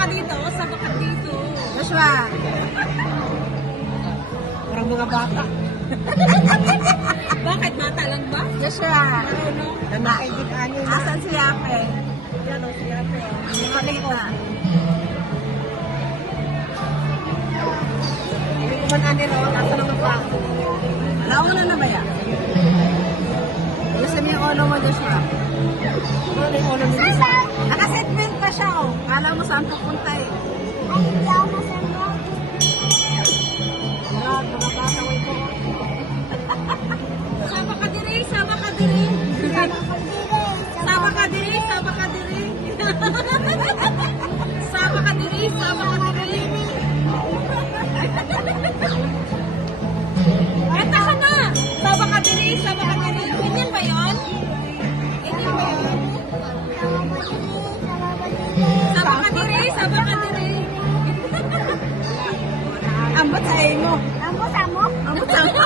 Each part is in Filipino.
ka dito. Sama ka dito. Joshua. Parang mga bata. Bakit bata lang ba? Joshua. Nakaibigan niyo. Asan si Yape? Yan o, siya po. Hindi ko nakita. Hindi ko man anil o. Nasa naman pa. Nauna na ba yan? Gusto niya yung ulo mo, Joshua. Ano yung ulo nila? Nakasetment pa siya, oh. Kala mo saan pupunta eh. Mga bata ko ito. Sama ka diri, sama ka diri. Sama ka diri, sama ka diri. Sama ka diri, sama ka diri. Kanta ka na. Sama ka diri, sama ka diri. Ganyan ba yun? Ganyan ba yun? Sama ka diri, sama ka diri. Ambot sa mo. Ambos amo. Ambot sa mo.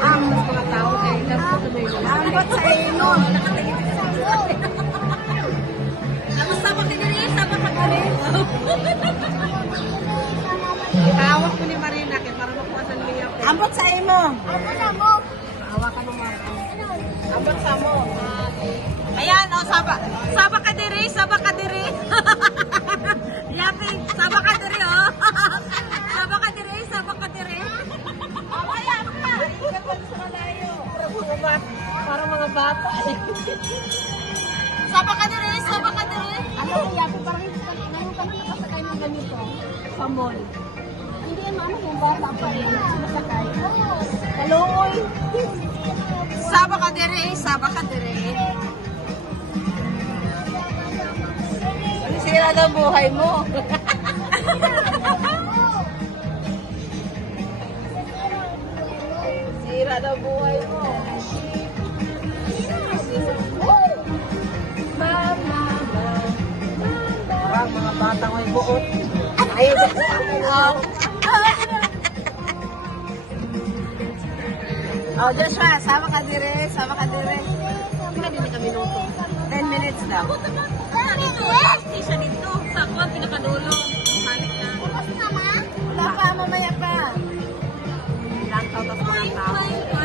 Ang mga tao ay nagtutuloy lang. Ambot sa mo. Ako sama ka diri, sama ka diri. Itawag ko ni Marina kaya para makuwasan niya. Ambot sa mo. Hawakan mo mga. Ambot sa mo. Ayan, oh, saba ka diri, saba ka diri. Yapi, saba ka diri, oh. Saba ka diri, saba ka diri. Ayan ka. Para mga bata. Saba ka diri, saba ka diri. Ano yung Yape? Parang ngayon kami nakasakay ng ganito. Sa mall. Hindi yung ano yung bata pa rin. Sumasakay. Kalooy. Saba ka diri, saba ka diri. Sira daw buhay mo. Sira daw buhay mo. Parang mga bata may buot. Ay, Oh, Joshua, sama ka dire, sama ka dire. Hindi kami minuto. 10 minutes daw. Dito, isa dito. Sa ako, pinakadulo. Balik na. Wala pa, mamaya pa. Ilang tao tapos mga tao.